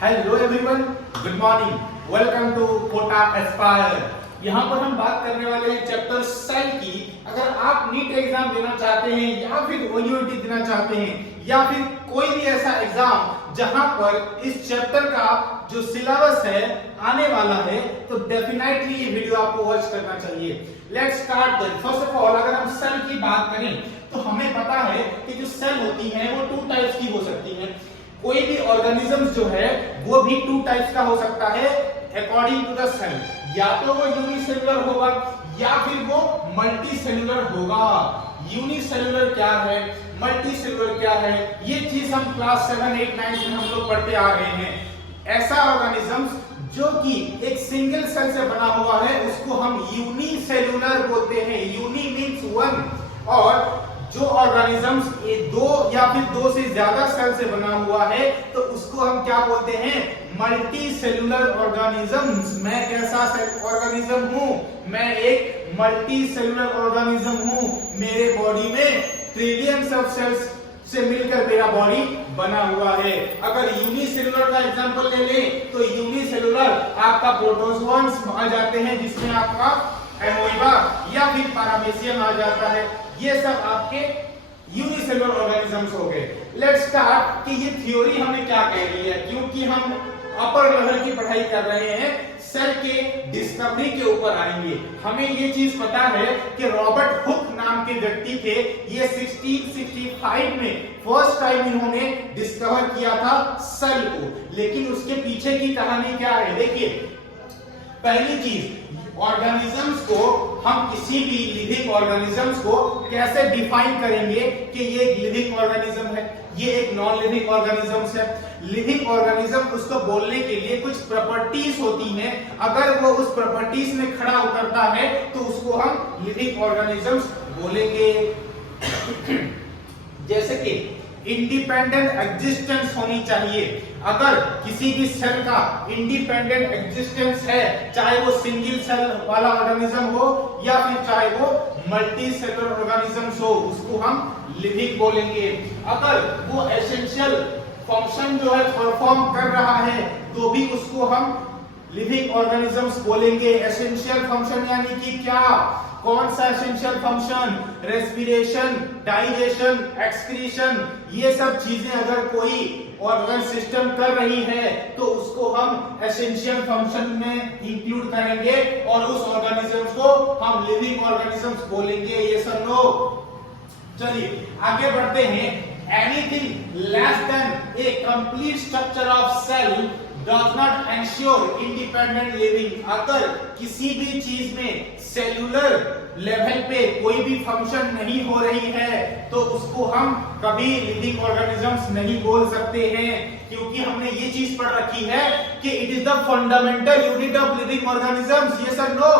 Hello everyone, good morning, welcome to Kota Aspire. यहाँ पर हम बात करने वाले हैं चैप्टर सेल की। अगर आप नीट एग्जाम देना चाहते हैं या फिर ओयूटी देना चाहते हैं या फिर कोई भी ऐसा एग्जाम जहां पर इस चैप्टर का जो सिलेबस है आने वाला है, तो डेफिनेटली ये वीडियो आपको वॉच करना चाहिए। Let's start then. First of all, अगर हम सेल की बात करें तो हमें पता है कि जो सेल होती है वो टू टाइप्स की हो सकती है। कोई भी ऑर्गेनिज्म जो है वो भी टू टाइप्स का हो सकता है अकॉर्डिंग टू द सेल। या तो वो यूनिसेलुलर होगा या फिर वो मल्टीसेलुलर होगा। यूनिसेलुलर क्या है, मल्टीसेलुलर क्या है, ये चीज हम क्लास 7, 8, 9 में हम लोग पढ़ते आ रहे हैं। ऐसा ऑर्गेनिज्म जो कि एक सिंगल सेल से बना हुआ है उसको हम यूनिसेलुलर बोलते हैं। Uni means one. और जो ऑर्गेनिजम्स दो या फिर दो से ज्यादा सेल से बना हुआ है तो उसको हम क्या बोलते हैं, मल्टी सेलुलर ऑर्गेनिजम्स। मैं कैसा ऑर्गेनिज्म हूं, मैं एक मल्टी सेलुलर ऑर्गेनिज्म हूं। मेरे बॉडी में ट्रिलियंस ऑफ सेल्स से मिलकर मेरा बॉडी बना हुआ है। अगर यूनिसेलुलर का एग्जांपल ले लें तो यूनिसेलुलर आपका प्रोटोजोन्स आ जाते हैं जिसमें आपका एमोइबा या फिर पैरामीशियम आ जाता है। ये सब आपके यूनिसेलुलर ऑर्गेनिजम्स हो गए। लेट्स स्टार्ट कि ये थ्योरी हमें क्या कह रही है, क्योंकि हम अपर लेवल की पढ़ाई कर रहे हैं, सेल के डिस्कवरी के ऊपर आएंगे। हमें ये चीज पता है कि रॉबर्ट हुक नाम के व्यक्ति थे। ये 1665 में फर्स्ट टाइम इन्होंने डिस्कवर किया था सेल को। लेकिन उसके पीछे की कहानी क्या है, देखिए। पहली चीज, ऑर्गेनिजम्स को हम किसी भी लिविंग ऑर्गेनिजम्स को कैसे डिफाइन करेंगे कि ये एक लिविंग ऑर्गेनिज्म है, ये एक नॉन लिविंग ऑर्गेनिज्म है। लिविंग ऑर्गेनिज्म उसको बोलने के लिए कुछ प्रॉपर्टीज होती हैं। अगर वो उस प्रॉपर्टीज में खड़ा उतरता है तो उसको हम लिविंग ऑर्गेनिजम्स बोलेंगे। जैसे कि इंडिपेंडेंट एग्जिस्टेंस होनी चाहिए। अगर किसी भी सेल का इंडिपेंडेंट एग्जिस्टेंस है, चाहे वो सिंगल सेल वाला ऑर्गेनिज्म हो या फिर चाहे वो मल्टी सेलुलर ऑर्गेनिज्म हो, उसको हम लिविंग बोलेंगे। अगर वो एसेंशियल फंक्शन जो है परफॉर्म कर रहा है तो भी उसको हम लिविंग ऑर्गेनिजम्स बोलेंगे। एसेंशियल फंक्शन यानी कि क्या, कौन सा essential function, respiration, digestion, excretion, ये सब चीजें अगर कोई ऑर्गन सिस्टम कर रही है तो उसको हम एसेंशियल फंक्शन में इंक्लूड करेंगे और उस ऑर्गेनिजम्स को हम लिविंग ऑर्गेनिजम्स बोलेंगे। ये सब नो। चलिए आगे बढ़ते हैं। Anything less than a complete structure of cell does not ensure independent living। अगर किसी भी चीज में सेलुलर लेवल पे कोई भी फंक्शन नहीं हो रही है तो उसको हम कभी लिविंग ऑर्गेनिजम्स नहीं बोल सकते हैं, क्योंकि हमने ये चीज पढ़ रखी है कि it is the fundamental unit of living organisms. Yes और no?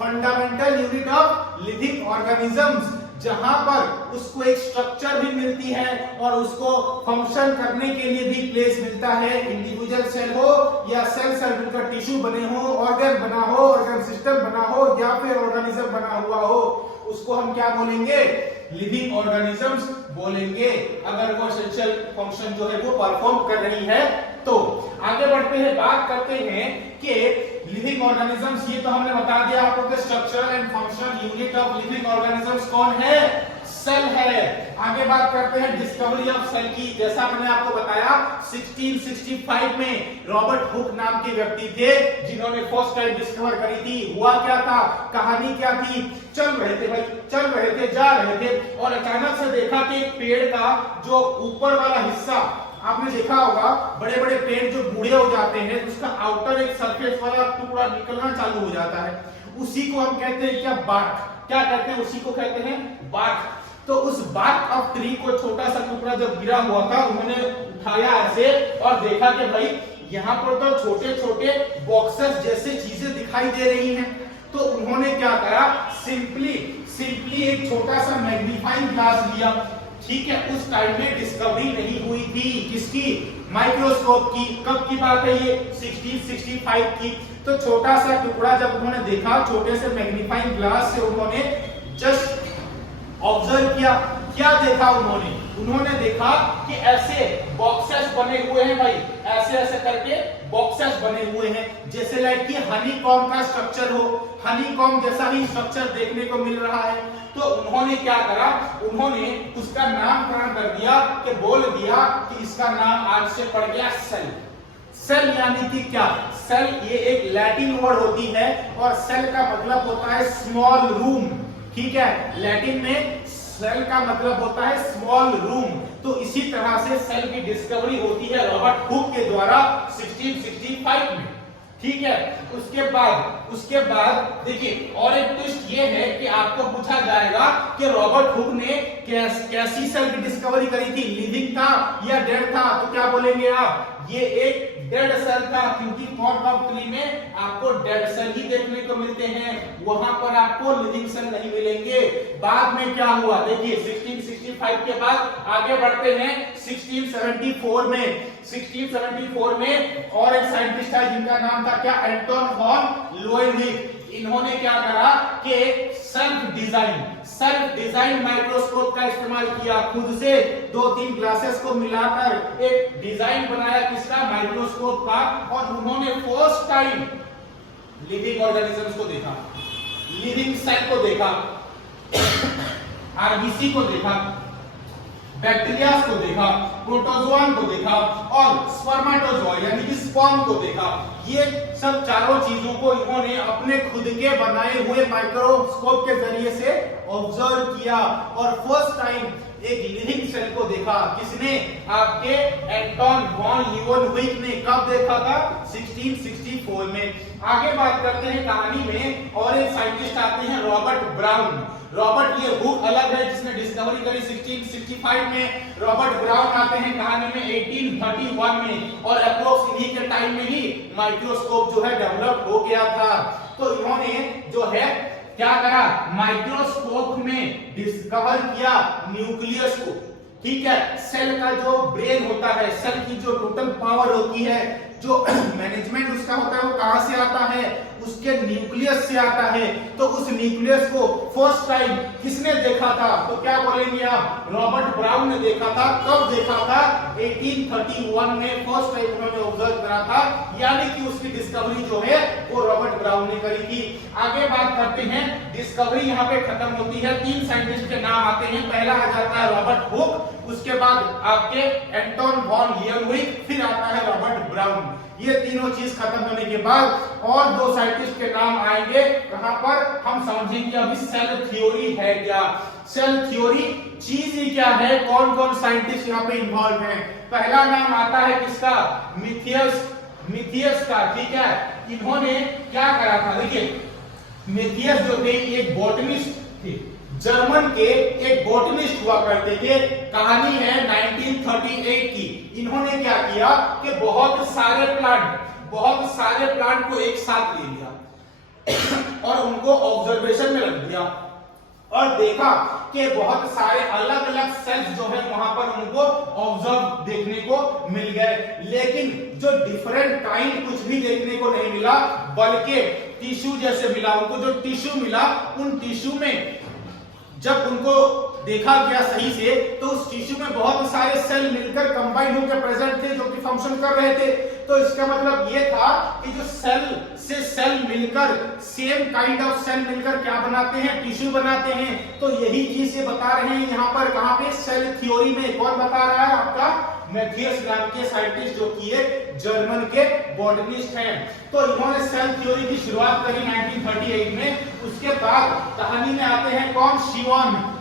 Fundamental unit of living organisms, जहां पर उसको एक स्ट्रक्चर भी मिलती है और उसको फंक्शन करने के लिए भी प्लेस मिलता है। इंडिविजुअल सेल हो या सेल मिलकर टिश्यू बने हो, ऑर्गन बना हो, ऑर्गन सिस्टम बना हो या फिर ऑर्गेनिज्म बना हुआ हो, उसको हम क्या बोलेंगे, लिविंग ऑर्गेनिजम्स बोलेंगे। अगर वो एसेंशियल फंक्शन जो है वो परफॉर्म कर रही है तो। आगे बढ़ते हैं, बात करते हैं कि लिविंग ऑर्गेनिजम्स, ये तो हमने बता दिया आपको कि structural and functional unit of living organisms कौन है, सेल है। आगे बात करते हैं डिस्कवरी ऑफ सेल की। जैसा मैंने आपको बताया 1665 में रॉबर्ट हुक नाम के व्यक्ति थे जिन्होंने फर्स्ट टाइम डिस्कवर करी थी। हुआ क्या था, कहानी क्या थी, चल रहे थे भाई, चल रहे थे, जा रहे थे और अचानक से देखा कि एक पेड़ का जो ऊपर वाला हिस्सा, आपने देखा होगा बड़े बड़े पेड़ जो बूढ़े हो जाते हैं उसका आउटर एक सरफेस वाला टुकड़ा निकलना चालू हो जाता है, उसी को हम कहते हैं क्या, बार्क। क्या कहते हैं, उसी को कहते हैं बार्क। तो उस बार्क ऑफ ट्री को छोटा सा टुकड़ा जब गिरा हुआ था उन्होंने उठाया ऐसे और देखा कि भाई यहाँ पर तो छोटे छोटे बॉक्सेस जैसे चीजें दिखाई दे रही हैं। तो उन्होंने क्या करा, सिंपली एक छोटा सा मैग्नीफाइंग ग्लास लिया। ठीक है, उस टाइम में डिस्कवरी नहीं हुई थी किसकी, माइक्रोस्कोप की। कब की बात है ये, 1665 की। तो छोटा सा टुकड़ा जब उन्होंने देखा, छोटे से मैग्नीफाइंग ग्लास से उन्होंने जस्ट ऑब्जर्व किया क्या देखा उन्होंने? उन्होंने देखा कि ऐसे बॉक्सेस बने हुए हैं भाई, ऐसे ऐसे करके बॉक्सेस बने हुए हैं, जैसे लाइक कि हनीकॉम्ब का स्ट्रक्चर हो, हनीकॉम्ब जैसा ही स्ट्रक्चर देखने को मिल रहा है। तो उन्होंने क्या करा, उन्होंने उसका नामकरण कर दिया कि बोल दिया कि इसका नाम आज से पड़ गया सेल। सेल यानी कि क्या? सेल ये एक लैटिन वर्ड होती है और सेल का मतलब होता है स्मॉल रूम। ठीक है, लैटिन में सेल का मतलब होता है स्मॉल रूम। तो इसी तरह से सेल की डिस्कवरी होती है रॉबर्ट हुक के द्वारा 1665 में। ठीक है, उसके बाद देखिए और एक ट्विस्ट ये है कि आपको पूछा जाएगा कि रॉबर्ट हुक ने कैसी सेल की डिस्कवरी करी थी, लिविंग था या डेड था? तो क्या बोलेंगे आप? ये एक डेड सेल था, क्योंकि कॉर्क ऑफ ट्री में आपको डेड सेल ही देखने को मिलते हैं, वहां पर आपको लिविंग सेल नहीं मिलेंगे। बाद में क्या हुआ देखिए, 1665 के बाद आगे बढ़ते हैं 1674 में। 1674 में और एक साइंटिस्ट है जिनका नाम था क्या? Anton van Leeuwenhoek करा कि सेल्फ डिजाइन माइक्रोस्कोप का इस्तेमाल किया, खुद से 2-3 ग्लासेस को मिलाकर एक डिजाइन बनाया किसका? माइक्रोस्कोप का। और उन्होंने फर्स्ट टाइम लिविंग ऑर्गेनिजम्स को देखा, लिविंग सेल को देखा, आरबीसी को देखा, बैक्टीरिया को देखा, प्रोटोजोआन को देखा और स्पर्मेटोजोआ यानी कि स्पर्म को देखा। ये सब चारों चीजों को इन्होंने अपने खुद के बनाए हुए माइक्रोस्कोप के जरिए से ऑब्जर्व किया और फर्स्ट टाइम एक लिविंग सेल को देखा। किसने? आपके एंटोन वॉन लीeuwenhoek ने। कब देखा था? 1664 में। आगे बात करते हैं कहानी में और एक साइंटिस्ट आते हैं रॉबर्ट ब्राउन। रॉबर्ट ये हुक अलग है जिसने डिस्कवरी करी 1665 में। रॉबर्ट ब्राउन आते हैं कहानी में 1831 में और अप्रोक्स इन्हीं के टाइम में ही माइक्रोस्कोप जो है डेवलप हो गया था। तो इन्होंने जो है क्या करा? माइक्रोस्कोप में डिस्कवर किया न्यूक्लियस को। ठीक है, सेल का जो ब्रेन होता है, सेल की जो टोटल पावर होती है, जो मैनेजमेंट उसका होता है, वो कहां से आता है? उसके न्यूक्लियस से आता है। तो उस न्यूक्लियस को फर्स्ट टाइम किसने देखा था? तो क्या बोलेंगे आप? रॉबर्ट ब्राउन ने देखा था। कब देखा था? 1831 में फर्स्ट टाइम उन्होंने ऑब्जर्व करा था, यानी कि उसकी डिस्कवरी जो है वो रॉबर्ट ब्राउन ने करी थी। आगे बात करते हैं, डिस्कवरी यहाँ पे खत्म होती है। 3 साइंटिस्ट के नाम आते हैं। पहला आ जाता है रॉबर्ट हुक, उसके बाद आपके एंटोन वॉन लीeuwenhoek, फिर आता है रॉबर्ट ब्राउन। ये तीनों चीज खत्म होने के बाद और 2 साइंटिस्ट के नाम आएंगे। कहां पर? हम समझेंगे अभी सेल थ्योरी है क्या, सेल थ्योरी चीज ही क्या है, कौन कौन साइंटिस्ट यहाँ पे इन्वॉल्व हैं। पहला नाम आता है किसका? मिथियस का। ठीक है, इन्होंने क्या करा था? देखिए मिथियस जो थे एक बॉटनिस्ट थे, जर्मन के एक बॉटनिस्ट हुआ करते थे। कहानी है 1938 की। इन्होंने क्या किया कि बहुत सारे प्लांट को एक साथ ले लिया और उनको ऑब्जर्वेशन में रख दिया और देखा कि बहुत सारे अलग अलग सेल्स जो है वहां पर उनको ऑब्जर्व देखने को मिल गए, लेकिन जो डिफरेंट काइंड कुछ भी देखने को नहीं मिला, बल्कि टिश्यू जैसे मिला। उनको जो टिश्यू मिला, उन टिश्यू में जब उनको देखा गया सही से, तो उस टिश्यू में बहुत सारे सेल मिलकर कंबाइन होकर प्रेजेंट थे जो कि फंक्शन कर रहे थे। तो इसका मतलब ये था कि जो सेल से सेल मिलकर, सेम काइंड ऑफ सेल मिलकर क्या बनाते हैं? टिश्यू बनाते हैं। तो यही चीज ये बता रहे हैं यहाँ पर, कहां पे? सेल थ्योरी में। कौन बता रहा है? आपका मैथियस नाम के साइंटिस्ट, जो कि एक जर्मन के बॉटनिस्ट हैं। तो इन्होंने सेल थ्योरी की शुरुआत करी 1938 में। उसके बाद कहानी में आते हैं कौन?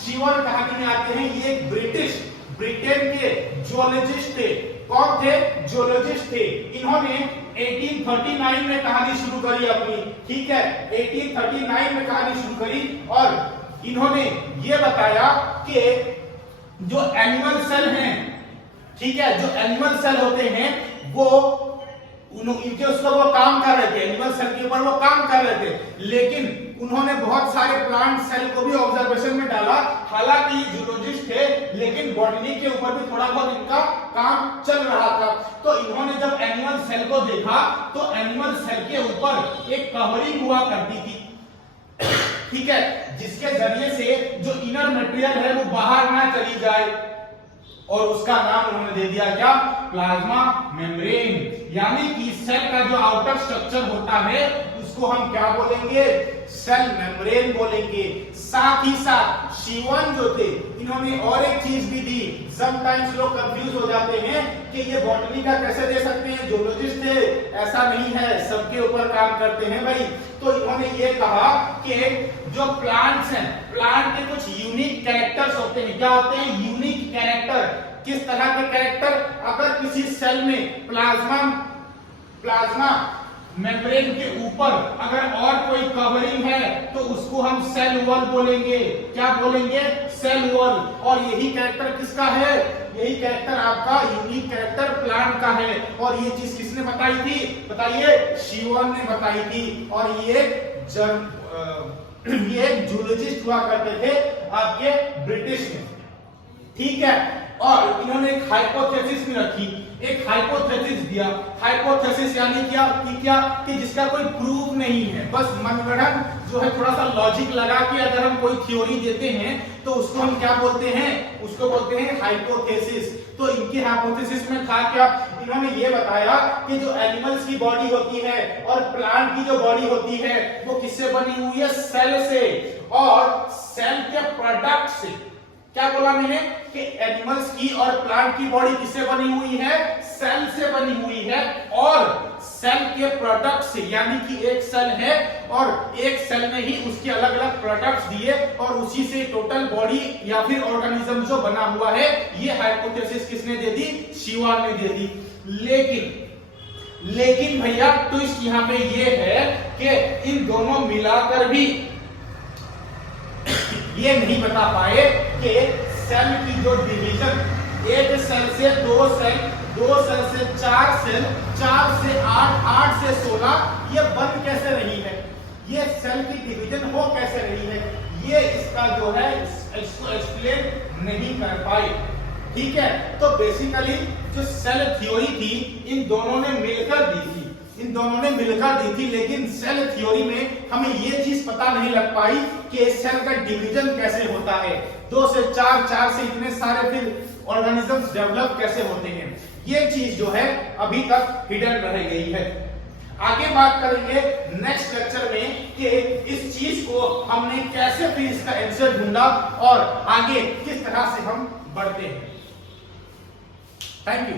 शिवन कहानी में आते हैं। ये एक ब्रिटेन के जियोलॉजिस्ट थे। कौन थे? जियोलॉजिस्ट थे। इन्होंने 1839 में कहानी शुरू करी अपनी। ठीक है, 1839 में कहानी शुरू करी और इन्होंने ये बताया कि जो एनिमल सेल हैं, ठीक है, जो एनिमल सेल होते हैं वो इनके उसको वो काम कर रहे थे, एनिमल सेल के ऊपर वो काम कर रहे थे, लेकिन उन्होंने बहुत सारे प्लांट सेल को भी ऑब्जर्वेशन में डाला। हालांकि ये जूलॉजिस्ट थे, लेकिन बॉटनी के ऊपर भी थोड़ा बहुत इनका काम चल रहा था। तो इन्होंने जब एनिमल सेल को देखा, तो एनिमल सेल के ऊपर एक कवरिंग हुआ करती थी, ठीक है, जिसके जरिए से जो इनर मटेरियल है वो बाहर ना चली जाए, और उसका नाम उन्होंने दे दिया क्या? Plasma membrane. यानी कि सेल का जो आउटर स्ट्रक्चर होता है उसको हम क्या बोलेंगे? सेल मेम्ब्रेन बोलेंगे। साथ ही साथ शिवन जो थे इन्होंने और एक चीज भी दी। समटाइम्स लोग कंफ्यूज हो जाते हैं कि ये बॉटनी का कैसे दे सकते हैं, जूलॉजिस्ट थे, ऐसा नहीं है, सबके ऊपर काम करते हैं भाई। तो इन्होंने ये कहा कि जो प्लांट्स हैं, प्लांट के कुछ यूनिक कैरेक्टर्स होते हैं। क्या होते हैं? Unique character. किस तरह के कैरेक्टर? अगर किसी सेल में प्लाज्मा मेम्ब्रेन के ऊपर अगर और कोई कवरिंग है तो उसको हम सेल वॉल बोलेंगे। क्या बोलेंगे? Cell wall. और यही कैरेक्टर किसका है? यही कैरेक्टर आपका यूनिक कैरेक्टर प्लांट का है। और ये चीज किसने बताई थी? बताइए। शिवन ने बताई थी। और ये एक जूलॉजिस्ट हुआ करते थे आपके ब्रिटिश में। ठीक है। और इन्होंने एक हाइपोथेसिस भी रखी, एक हाइपोथेसिस दिया। हाइपोथेसिस यानी क्या कि जिसका कोई प्रूफ नहीं है, बस मनगढ़ंत जो है, थोड़ा सा लॉजिक लगा के अगर हम कोई थ्योरी देते हैं तो उसको हम क्या बोलते हैं? उसको बोलते हैं हाइपोथेसिस। तो इनकी हाइपोथेसिस में था क्या? इन्होंने ये बताया कि जो एनिमल्स की बॉडी होती है और प्लांट की जो बॉडी होती है वो किससे बनी हुई है? सेल से। और सेल के प्रोडक्ट से। क्या बोला मैंने? कि एनिमल्स की और प्लांट की बॉडी किससे बनी हुई है? सेल से बनी हुई है। और सेल के प्रोडक्ट से, यानी कि एक सेल है और एक सेल में ही उसके अलग अलग प्रोडक्ट्स दिए और उसी से टोटल बॉडी या फिर ऑर्गेनिज्म जो बना हुआ है, ये हाइपोथेसिस किसने दे दी? शिवान ने दे दी। लेकिन भैया ट्विस्ट यहां पे ये है कि इन दोनों मिलाकर भी ये नहीं बता पाए कि सेल की जो डिवीजन, एक सेल से दो सेल, दो सेल से चार सेल, चार से आठ, आठ से 16, ये बन कैसे रही है, ये सेल की डिवीजन हो कैसे रही है, ये इसका जो है इसको एक्सप्लेन नहीं कर पाए। ठीक है। तो बेसिकली जो सेल थ्योरी थी इन दोनों ने मिलकर दी थी, लेकिन सेल थ्योरी में हमें ये चीज पता नहीं लग पाई कि सेल का डिवीजन कैसे होता है, 2 से 4, 4 से इतने सारे फिर ऑर्गेनिजम्स डेवलप कैसे होते हैं। ये चीज जो है अभी तक हिडन रह गई है। आगे बात करेंगे नेक्स्ट लेक्चर में कि इस चीज को हमने कैसे फिर इसका आंसर ढूंढा और आगे किस तरह से हम बढ़ते हैं। Thank you.